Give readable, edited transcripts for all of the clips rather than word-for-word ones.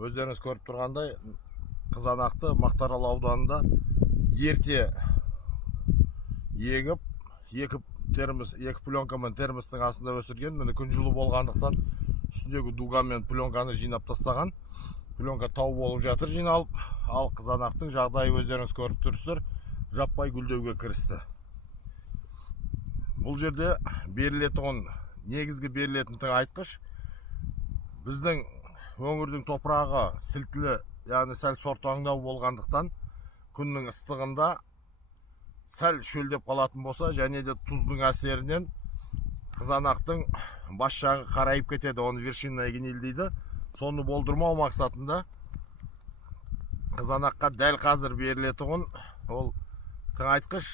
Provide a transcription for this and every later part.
Өздеріңіз көріп тұрғандай, Қызанақты Мақтаарал ауданында ерте егіп, екі пленкамен термостың астында өсірген. Міне күн жылы болғандықтан үстіндегі дугамен пленканы жинап тастаған. Пленка тау болып жатыр жиналып, ал қызанақтың жағдайы өздеріңіз көріп тұрсыздар, жаппай гүлдеуге кірісті. Бұл жерде берілетін, негізгі берілетін тыңайтқыш біздің өңірдің топырағы сілтілі, яғни сәл сортаңдау болғандықтан күннің ыстығында сәл шөлдеп қалатын болса, және де тұздың әсерінен қызанақтың бас жағы қарайып кетеді, оны вершинная гниль дейді. Соны болдырмау мақсатында қызанаққа дәл қазір берілетін ол тыңайтқыш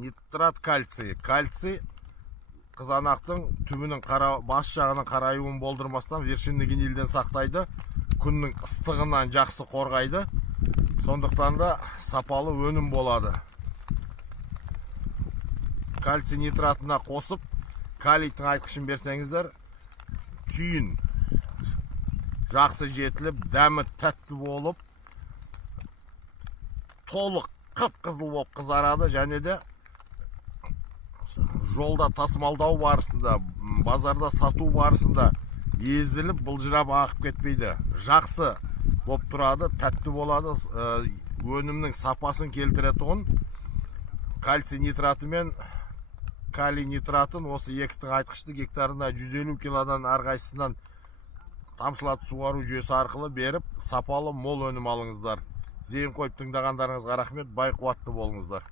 нитрат кальций. Кальций қызанақтың түбінің бас жағының қараюын болдырмастан вершинный гнильден сақтайды, күннің ыстығынан жақсы қорғайды. Сондықтан да сапалы өнім болады. Кальций нитратына қосып, калий тыңайтқышын берсеңіздер, түйін жақсы жетіліп, дәмі тәтті болып, толық қып-қызыл болып қызарады, және де жолда тасымалдау барысында, базарда сату барысында езіліп, былжырап ағып кетпейді. Жақсы болып тұрады, тәтті болады. Өнімнің сапасын келтіретін кальций нитраты мен калий нитратын осы екі тыңайтқышты гектарына 150 килодан әрқайсысынан тамшылатып суару жүйесі арқылы беріп, сапалы мол өнім алыңыздар. Зейін қойып тыңдағандарыңызға рахмет, бай қуатты болыңыздар.